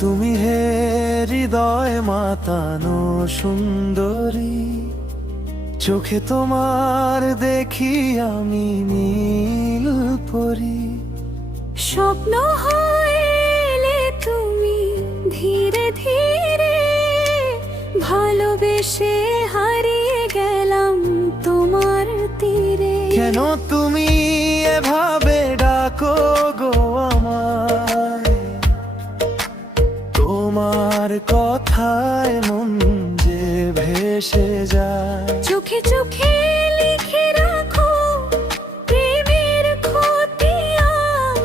তুমি হে হৃদয় মাতানো সুন্দরী, চোখে তোমার দেখি আমি নীল পরি। স্বপ্ন হইলে তুমি ধীরে ধীরে, ভালোবেসে হারিয়ে গেলাম তোমার তীরে। কেন তুমি এভাবে ডাকো গো আমায়, তোমার কথায় মন যে ভেসে যায়। চোখে চোখে লিখে রাখো প্রেমের খতিয়ান,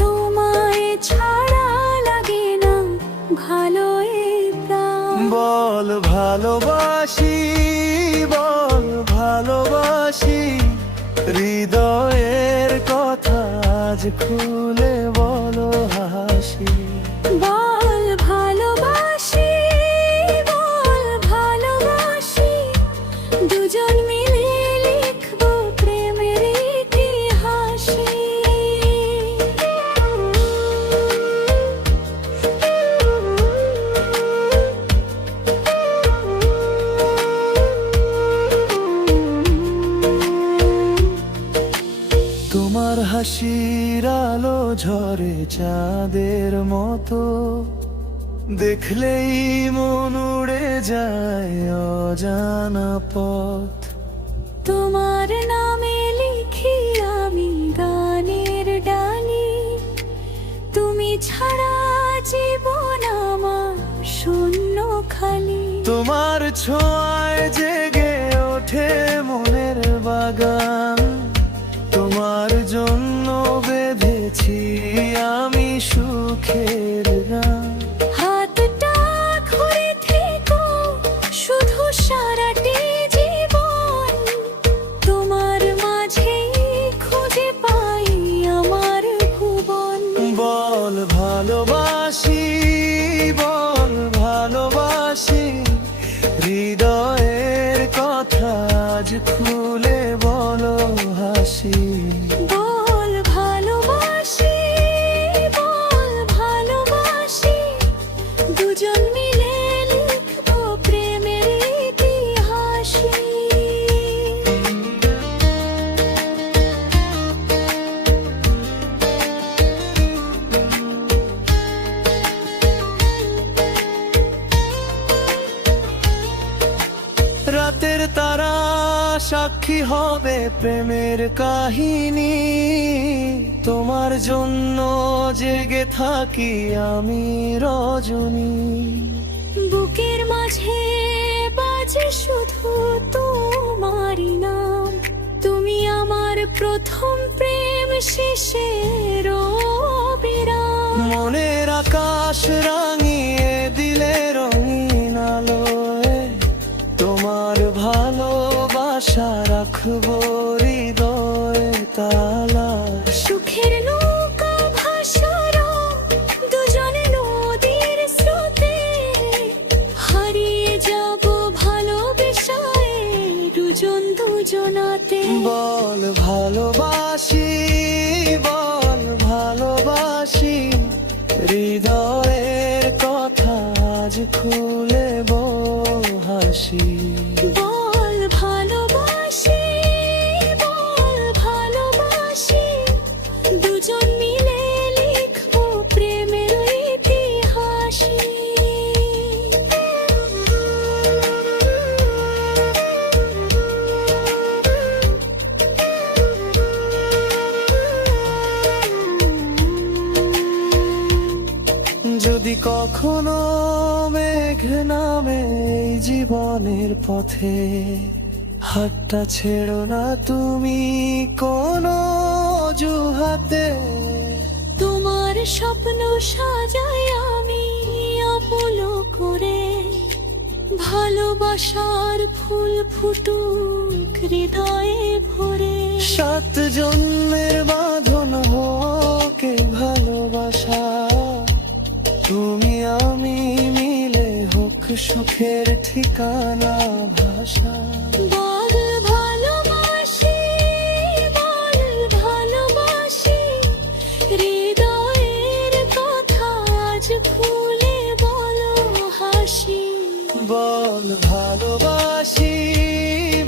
তোমায় ছাড়া লাগে না ভালো এ প্রাণ। বল ভালোবাসি, বল ভালোবাসি, হৃদয়ের কথা আজ খুলে বলো হাসি। বল ভালোবাসি, বল ভালোবাসি, দুজন মিলে লিখবো প্রেমের ইতিহাসে। তোমার হাসির আলো ঝরে চাঁদের মতো, দেখলেই মন উড়ে যায় অজানা পথ। তোমার নামে লিখি আমি গানের ডালি, তুমি ছাড়া জীবন আমার শূন্য খালি। তোমার ছোঁয়ায় জেগে ওঠে মনের বাগান, তোমার জন্য বেঁধেছি আমি সুখের গান। হাতটা ঘুরে থেকো শুধু সারাটি জীবন, তোমার মাঝেই খুঁজে পাই আমার ভুবন। বল ভালোবাসি, বল ভালোবাসি, হৃদয়ের কথা আজ খুলে বলো হাসি। বল ভালোবাসি, বল ভালোবাসি, দুজন মিলে লিখবো প্রেমের ইতিহাসে। রাতের তারা সাক্ষী হবে প্রেমের কাহিনী, তোমার জন্য জেগে থাকি আমি রজনী। বুকের মাঝে বাজে শুধু তোমারই নাম, তুমি আমার প্রথম প্রেম শেষের বিরাম। মনের আকাশ রাঙিয়ে দিলে রঙিন আলোয়, তোমার ভালোবাসা রাখবো হৃদয়ে তালা। সুখের নৌকা ভাসার দুজন নদীর স্রোতে, হারিয়ে যাব ভালোবেসায় দুজন দুজনাতে। বল ভালোবাসি, বল ভালোবাসি, হৃদয়ের কথা আজ খুলে বল হাসি। বল ভালোবাসি, বল ভালোবাসি, দুজন মিলে লিখবো প্রেমের ইতিহাসে। যদি কখনো মেঘ নামে এই জীবনের পথে, হাতটা ছেড়ো না তুমি কোনো অজুহাতে। তোমার স্বপ্ন সাজাই আমি আপন করে, ভালোবাসার ফুল ফুটুক হৃদয়ে ভরে। 7 জন্মের বাঁধন হোক এ ভালোবাসা, তুমি আমি মিলে হোক সুখের ঠিকানা ভাষা। বল ভালোবাসি, বল ভালোবাসি, হৃদয়ের কথা আজ খুলে বল ভালোবাসি,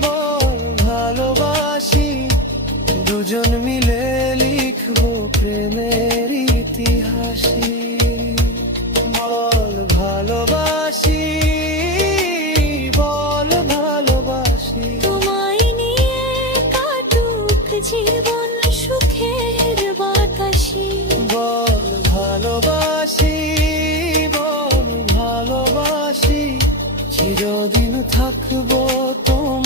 বল ভালোবাসি, দুজন মিলে লিখবো প্রেমের ইতিহাসী। বল ভালোবাসি, বল ভালোবাসি, তোমায় নিয়ে কাটুক জীবন সুখের বাতাসে। বল ভালোবাসি, বল ভালোবাসি, চিরদিন থাকবো তোমার